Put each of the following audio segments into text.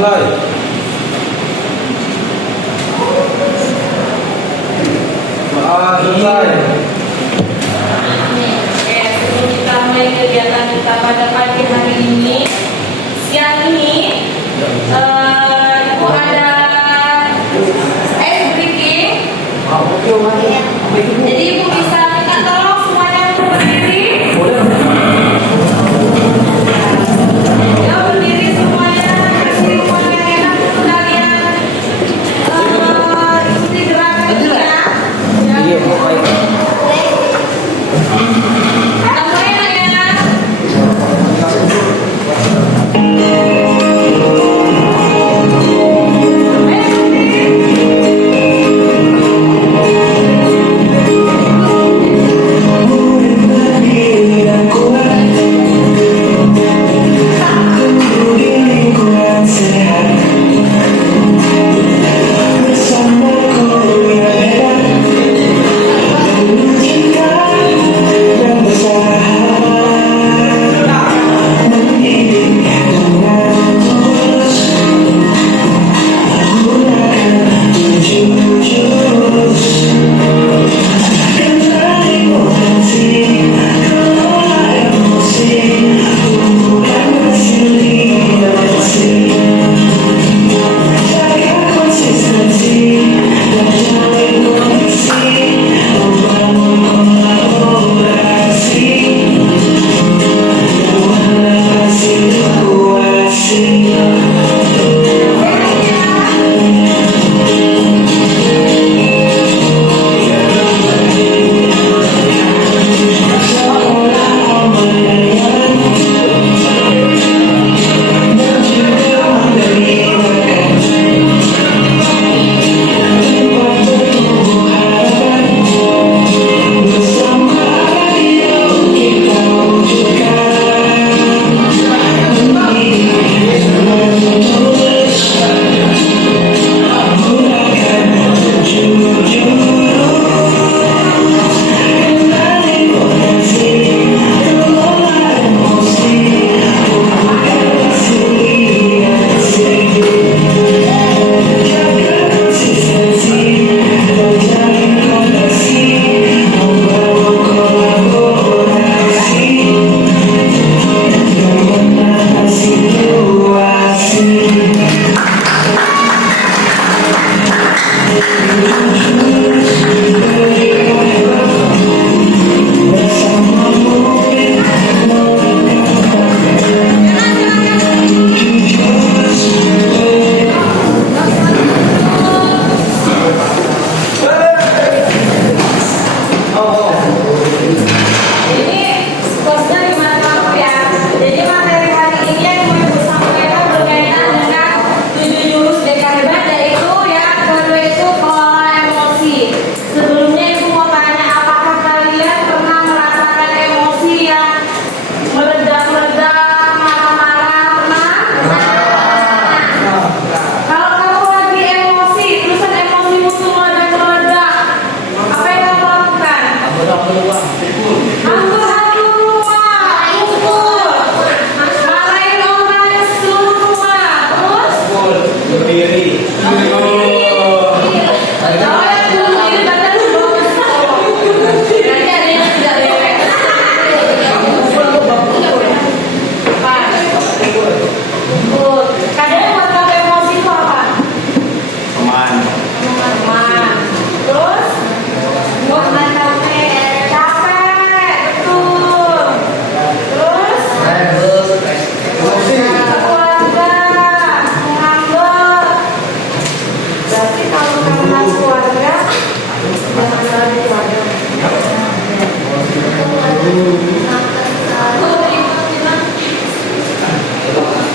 mulai. Selesai. Sebelum kita mulai kegiatan kita pada pagi hari ini, siang ini, Ibu ada ice breaking. Jadi Ibu bisa minta tolong semuanya untuk berdiri. Ya, berdiri semuanya, kasih ruang yang enak untuk kalian ikuti gerakan ini ya.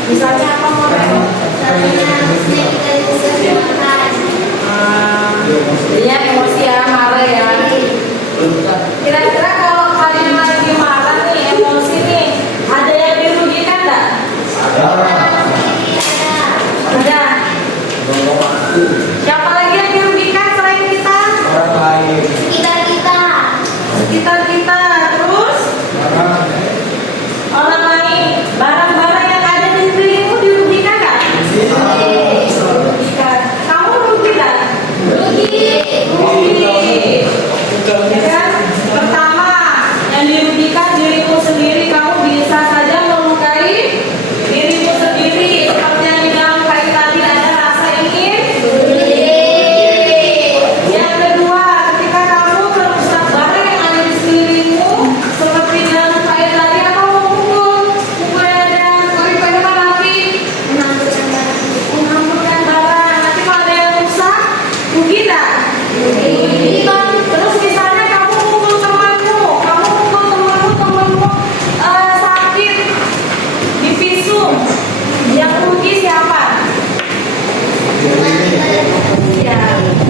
Misalnya apa model? Jadinya emosi ya, marah ya. Kira-kira kalau kalian lagi marah nih, emosi nih, ada yang dirugikan nggak? Ada. Siapa lagi yang dirugikan selain kita? Orang lain. Sekitar kita. Terus? Orang lain. Barang-barang yang ada di sekelilingmu dirugikan nggak?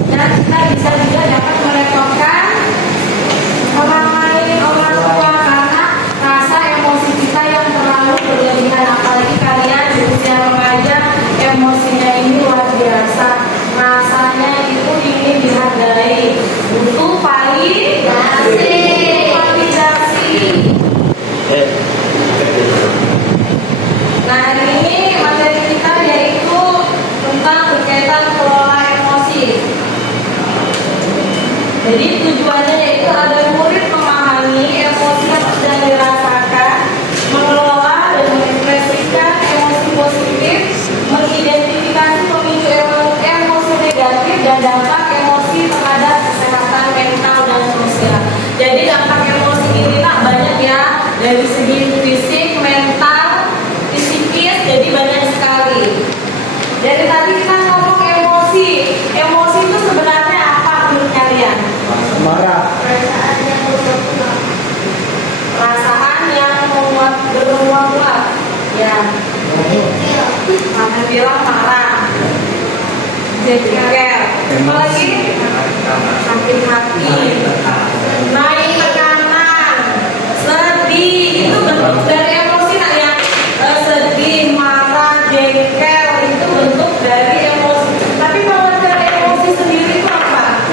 Dan kita bisa juga dapat merepotkan orang lain, orang tua, karena rasa emosi kita yang terlalu berlebihan. Apalagi kalian di usia remaja, emosinya ini luar biasa. Rasanya itu ingin dihargai, butuh validasi. Nah, hari ini materi kita yaitu tentang berkaitan kelola emosi. Jadi tujuannya yaitu agar murid memahami emosi yang sedang dirasakan, mengelola dan mengekspresikan emosi positif, mengidentifikasi pemicu emosi negatif dan dampak emosi terhadap kesehatan mental dan sosial. Jadi dampak emosi ini tak banyak ya, dari segi fisik, mental, psikis, jadi banyak sekali. Dari tadi kita ngomong emosi, emosi itu sebenarnya apa menurut kalian? Marah. Perasaan yang membuat berulang-ulang. Ya. Mama bilang marah. Jengkel. Apalagi sakit hati, naik tekanan, sedih. Itu bentuk dari emosi nak ya. Sedih, marah, jengkel itu bentuk dari emosi. Tapi pengertian emosi sendiri itu apa?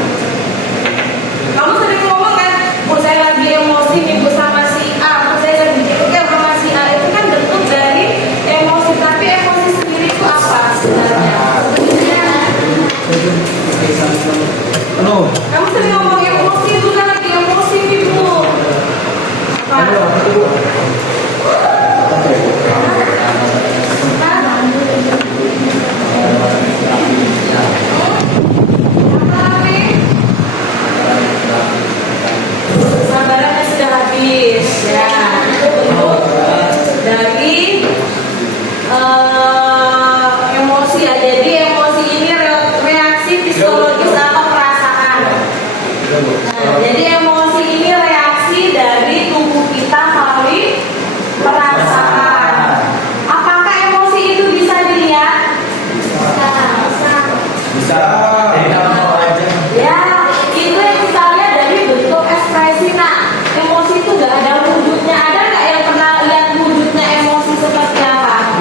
Kamu sering ngomong kan, bu saya lagi emosi nih bu sama si A, bu saya lagi jengkel sama si A, itu kan bentuk dari emosi. Tapi emosi sendiri itu apa sebenarnya? Kamu sering ngomong emosi, bu kan lagi emosi nih bu. Apa? Sabarannya sudah habis ya. Itu bentuk dari emosi ya. Jadi emosi ini reaksi fisiologis atau perasaan. Nah, jadi emosi ini reaksi dari tubuh kita melalui perasaan. Apakah emosi itu bisa dilihat? Bisa. Ya, itu yang kita lihat dari bentuk ekspresi. Nah, emosi itu gak ada wujudnya. Ada nggak yang pernah lihat wujudnya emosi seperti apa?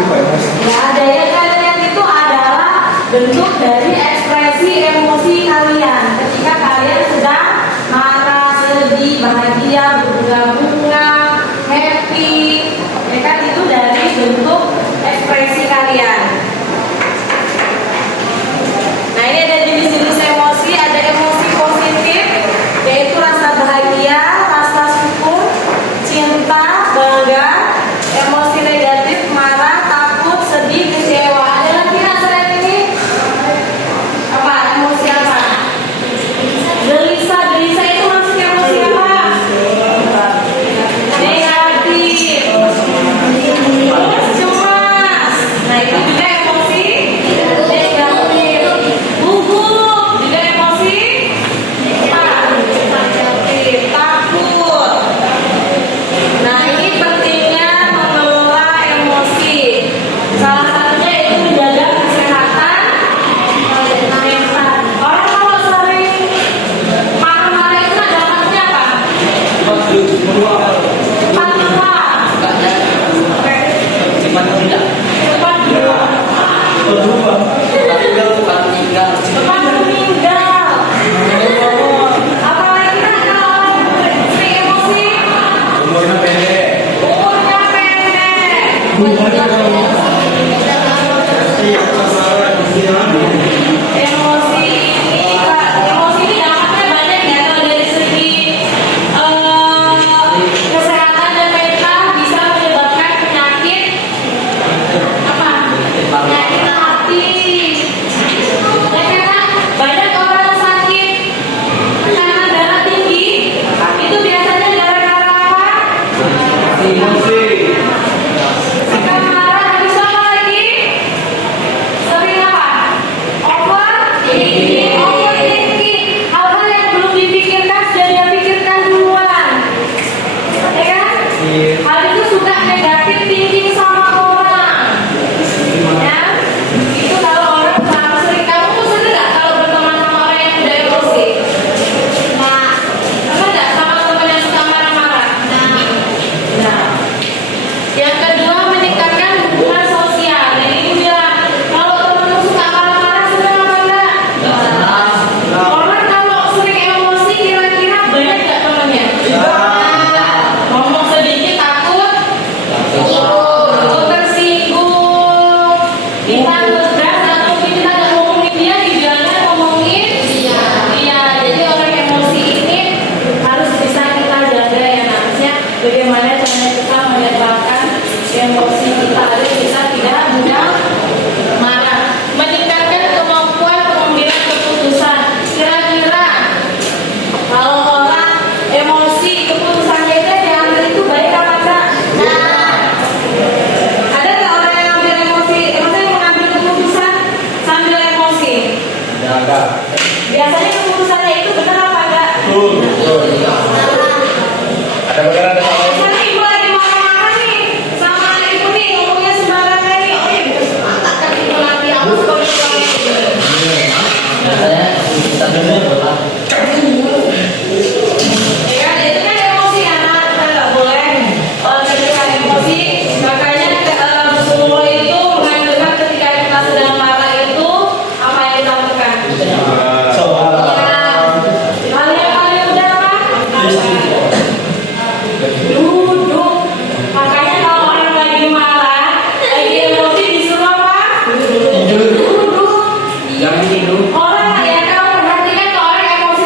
Gak ada. Yang kalian lihat itu adalah bentuk dari ekspresi emosi kalian ketika kalian sedang marah, sedih, bahagia, berbunga-bunga, happy. Ya kan, itu dari bentuk ekspresi kalian. Nah, ini ada jenis-jenis emosi. ada. Biasanya keputusannya itu benar apa enggak? Betul. Ada benar ada salah. Misalnya ibu lagi makan-makan nih, sama anak ibu nih ngomongnya sembarangan nih, oh ya bisa semangat kan ibu nanti awas kalau itu. Biasanya kita dulu berapa? Ya kan, itu kan emosi anak, kita nggak boleh ketika emosi. Makanya Rasulullah itu menganjurkan ketika kita sedang marah itu apa yang kita lakukan? Hal yang paling mudah apa? Duduk. Makanya kalau orang lagi marah, lagi emosi disuruh apa? Duduk. Jangan tidur. Orang ya, kamu perhatikan kalau orang emosi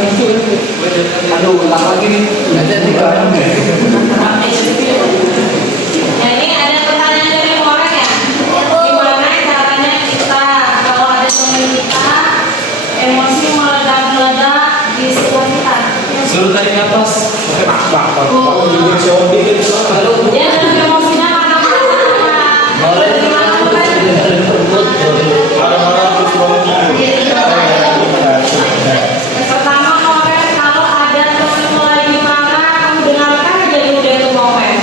Aduh, ulang lagi nih. Nanti Ya, ini ada pertanyaan dari orang ya. Gimana caranya kita kalau ada teman kita emosi meledak-meledak di sekitar kita? suruh tarik nafas. Dia dalam emosinya pertama Noel, kalau ada teman lagi marah, kamu dengarkan aja dulu dia tuh Noel.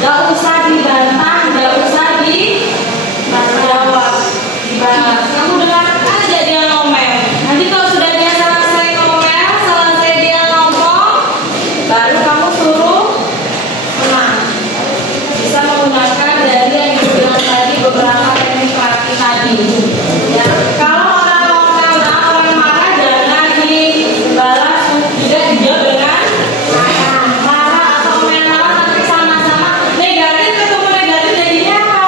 Gak usah dibantah, gak usah dijawab, dibahas. Kamu dengarkan aja dia ngomel. Nanti kalau sudah dia selesai ngomel, selesai dia ngomong, baru kamu suruh tenang. Bisa menggunakan dari yang dibilang tadi beberapa teknik praktik tadi. Ya, kalau orang marah jangan dibalas juga dijawab dengan marah atau menang, tapi sama-sama negatif ketemu negatif jadinya apa?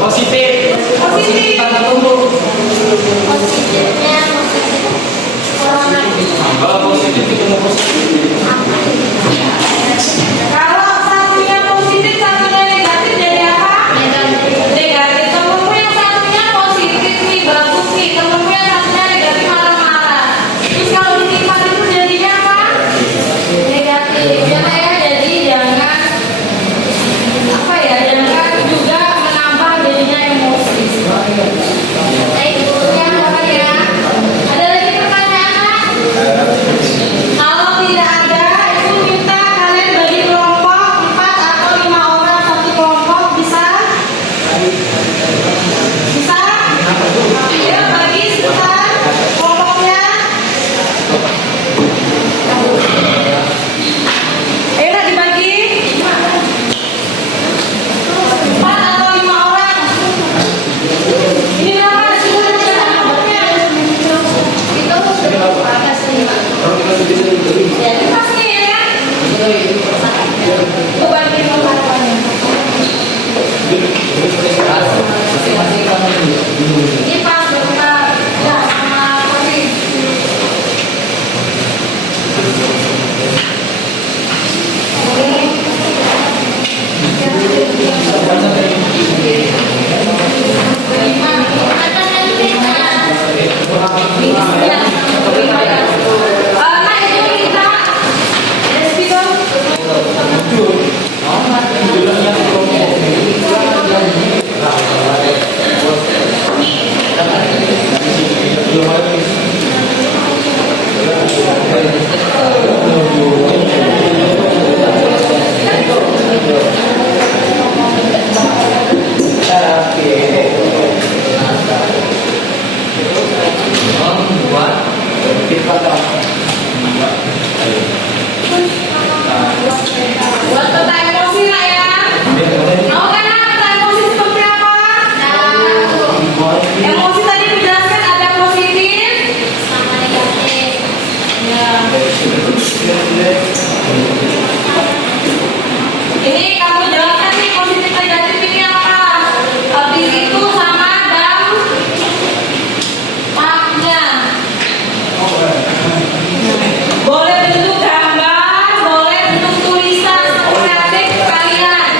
Positif. Positif. Positifnya Kalau positif ketemu positif. kalau satunya positif, satunya negatif jadi apa? Negatif. Temenmu yang satunya positif nih, bagus nih. Temenmu yang satunya negatif marah-marah. Terus kalau ditimpa itu jadinya apa? Negatif. Ya jadi jangan apa ya? Jangan juga menambah jadinya emosi. Ada lagi pertanyaan? Kalau tidak ada, itu minta kalian bagi kelompok 4 atau 5 orang satu kelompok, bisa? Bisa? Ya, bagi sebentar kelompoknya. Ayo lah dibagi 4 atau 5 orang. Ini berapa? Kelompoknya? Jadi pasti ya. Itu bagi kelompoknya. Ini pas bentar. Ya, sama tadi. Buat peta emosi lah ya. Mau kan peta emosi seperti apa? Emosi tadi dijelaskan ada positif sama negatif. Ya. Ini kamu jelaskan nih positif negatif ini apa? Habis itu sama dampaknya. Boleh bentuk gambar, boleh bentuk tulisan, kreatif kalian.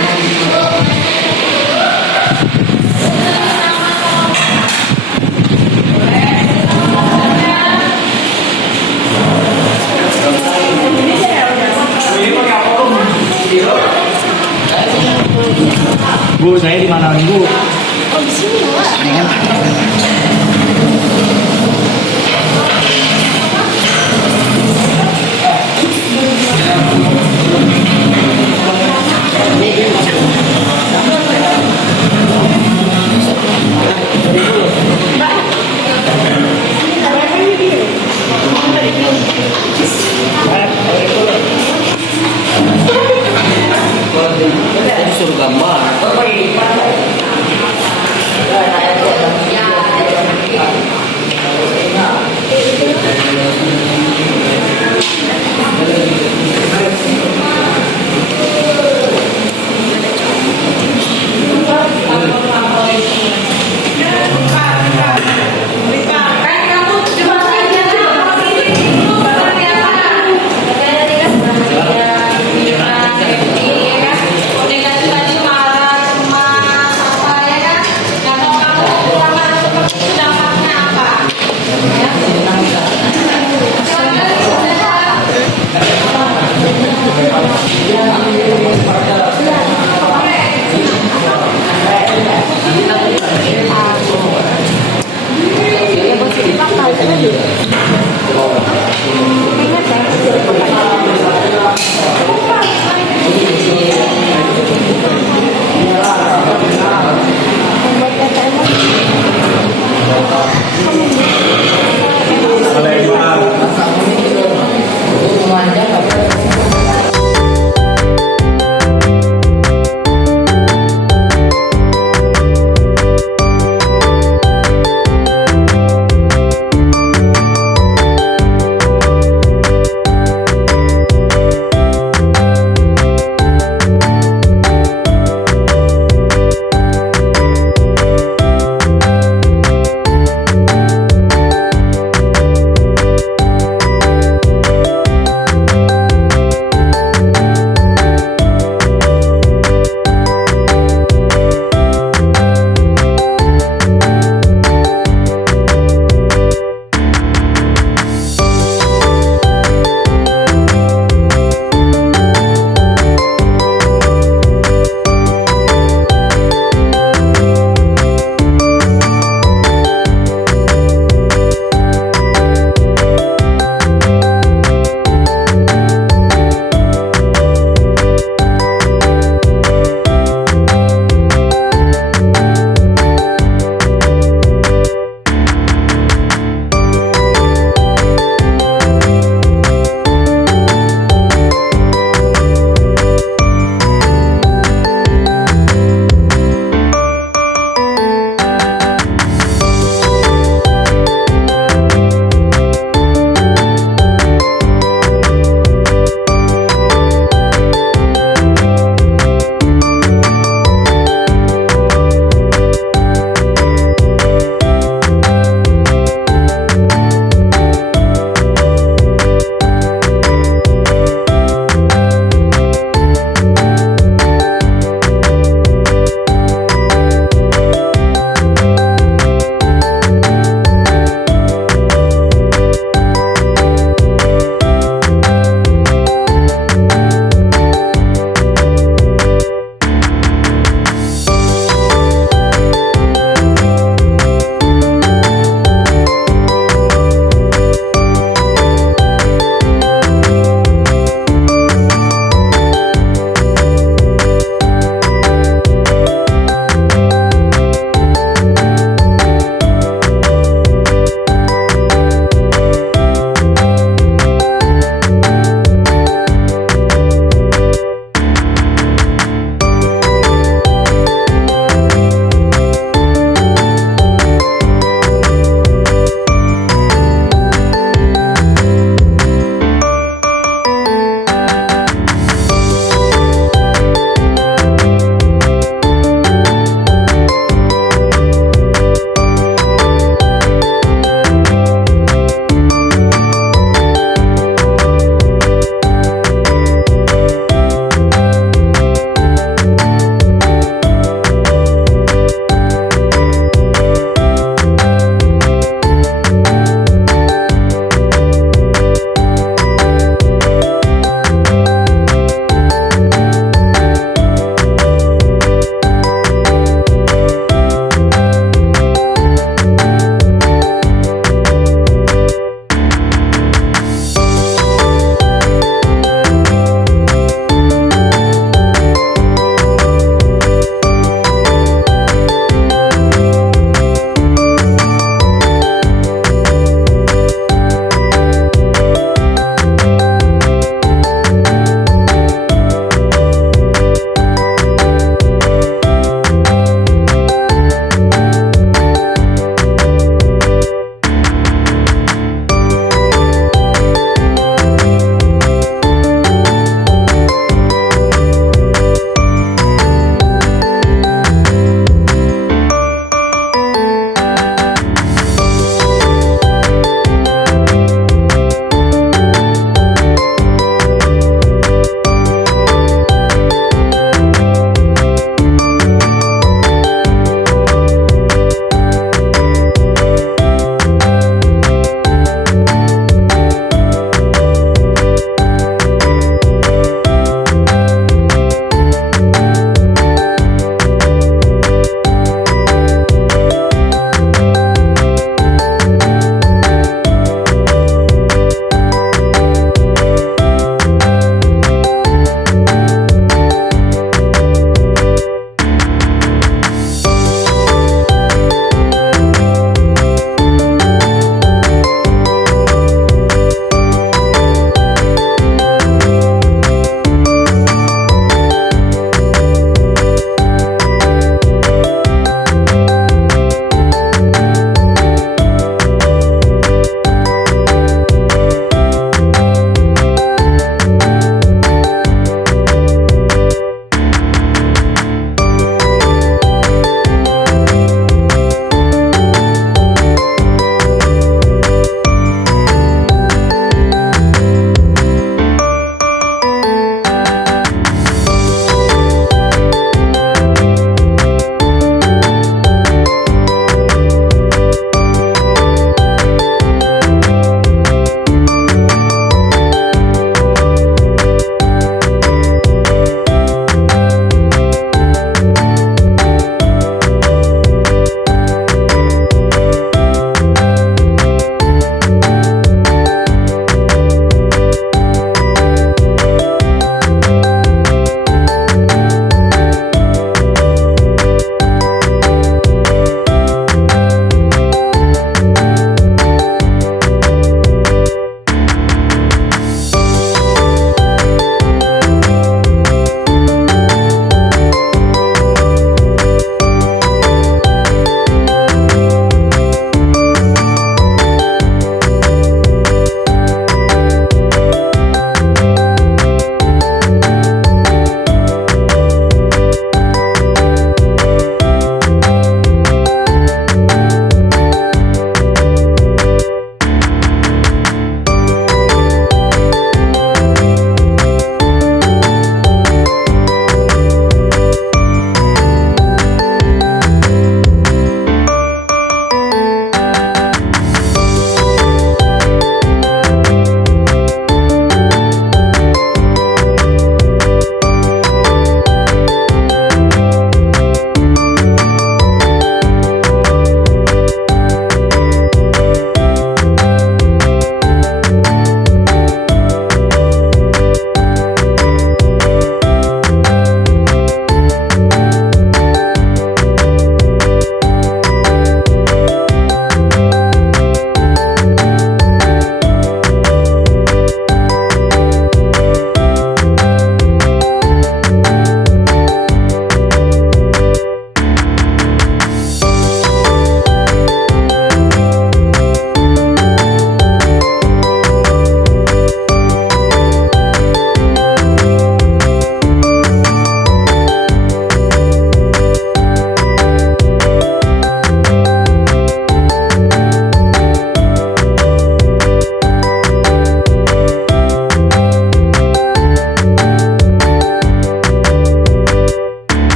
Bu, saya di mana Bu? Oh, di sini ya. Suruh gambar.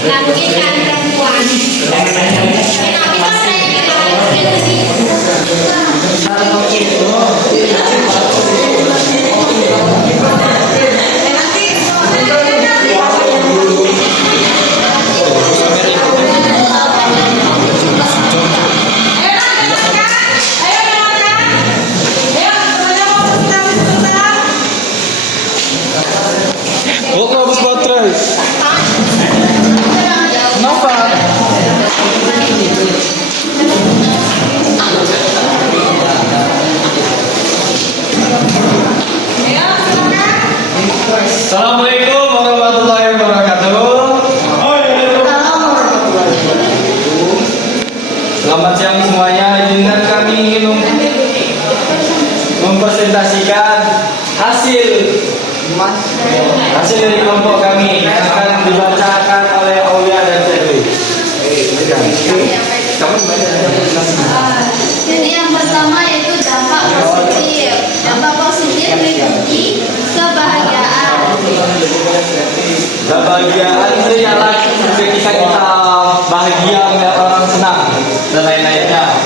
Laki dan perempuan. Tapi kan saya kira sih. Oke, habis baterai. Kenapa? Assalamualaikum warahmatullahi wabarakatuh. Selamat siang semuanya. Izinkan kami ingin mempresentasikan hasil dari kelompok kami yang akan dibacakan oleh Aulia dan Selvi. Jadi yang pertama yaitu dampak positif. Dampak positif meliputi kebahagiaan. Kebahagiaan itu ialah ketika kita bahagia melihat orang senang dan lain-lainnya.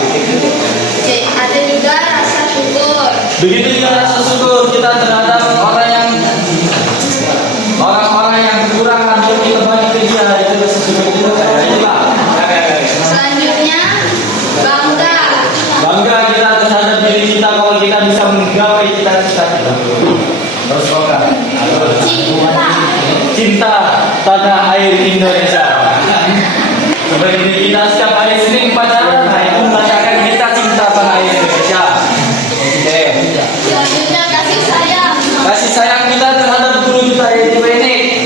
Ada juga rasa syukur. Begitu juga rasa syukur kita terhadap orang-orang yang kekurangan untuk kita bagi ke dia, itu rasa syukur kita. Selanjutnya bangga. Bangga kita terhadap diri kita kalau kita bisa menggapai cita-cita kita. Terus cinta tanah air Indonesia. Seperti kita setiap hari Senin pacaran, nah itu merasakan kita cinta tanah air Indonesia. Oke. Selanjutnya kasih sayang. Kasih sayang kita terhadap guru kita yaitu Benik.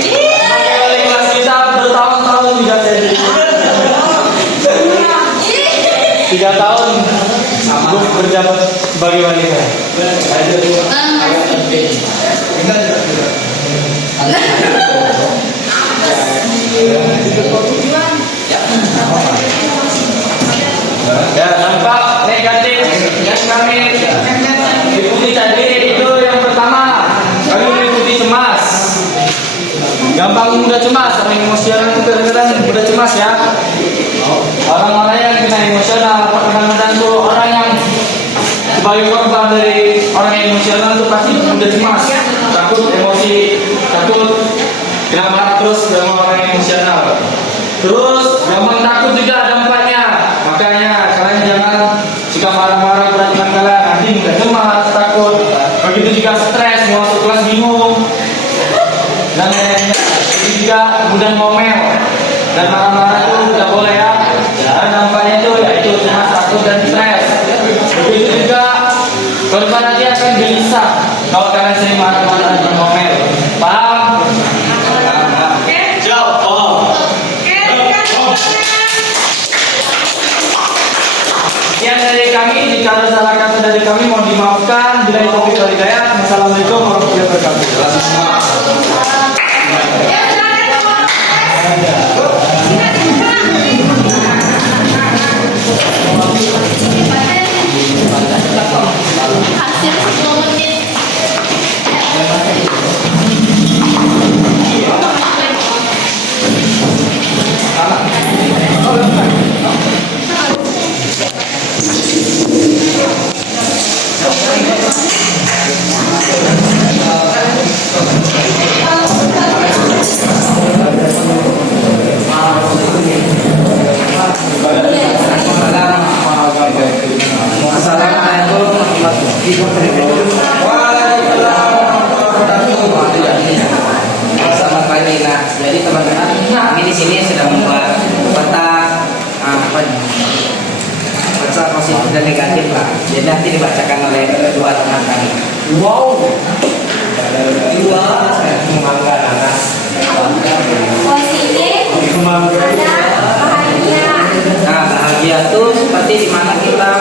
Oleh kelas kita bertahun-tahun tidak jadi. 3 tahun untuk berjabat sebagai wanita. Ya, dampak negatif yang kami ikuti tadi itu yang pertama, kami meliputi cemas. Gampang mudah cemas, orang emosional itu kadang-kadang mudah cemas ya. Orang-orang yang kena emosional, kadang-kadang itu orang yang sebagai korban dari orang yang emosional itu pasti mudah cemas, takut emosi, takut kena marah terus sama orang yang emosional. Terus gampang takut juga dampaknya. Makanya kalian jangan suka marah-marah perhatian kalian, nanti mudah cemas, takut. Begitu juga stres, mau masuk kelas bingung dan lain-lainnya. Begitu juga mudah ngomel dan marah-marah itu tidak boleh ya. Dan dampaknya itu yaitu cemas, takut dan stres. Begitu juga korban nanti akan gelisah kalau kalian sering marah-marah dan ngomel. Paham? Jawab. Oh. Sekian dari kami, jika ada salah kata dari kami mohon dimaafkan. Bila itu taufiq wal hidayah. Wassalamualaikum warahmatullahi wabarakatuh. Hasil 10 menit. Selamat pagi. Nah, jadi teman-teman, kami di sini sedang membuat peta peta positif dan negatif lah. Jadi nanti dibacakan oleh dua teman kami. Wow. Dua membangga anak. Positif. Ada bahagia. Nah, bahagia itu seperti dimana kita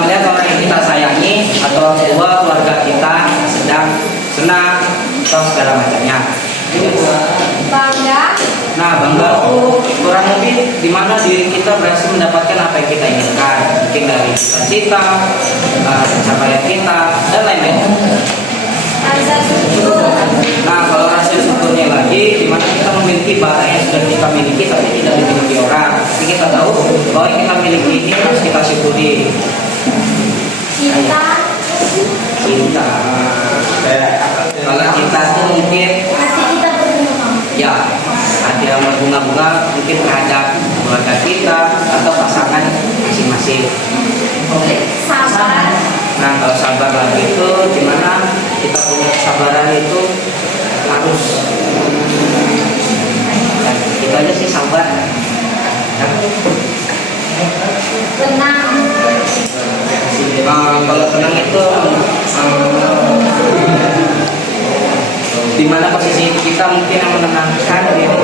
melihat orang yang kita sayangi atau keluarga kita sedang senang atau segala macamnya. Bangga. Nah, bangga itu kurang lebih di mana diri kita berhasil mendapatkan apa yang kita inginkan, mungkin dari cita-cita, pencapaian kita dan lain-lain. Rasa syukur. Nah, kalau rasa syukur satunya lagi di mana kita memiliki barang yang sudah kita miliki tapi tidak dimiliki orang. Tapi kita tahu bahwa yang kita miliki ini harus kita syukuri. Cinta. Cinta. Kalau cinta itu mungkin Hati kita berbunga. ya ada berbunga-bunga mungkin terhadap keluarga kita atau pasangan masing-masing. Sabar. Nah kalau sabar lagi itu dimana kita punya kesabaran itu harus itu aja sih sabar. Tenang. Kalau tenang itu dimana posisi kita mungkin yang menenangkan diri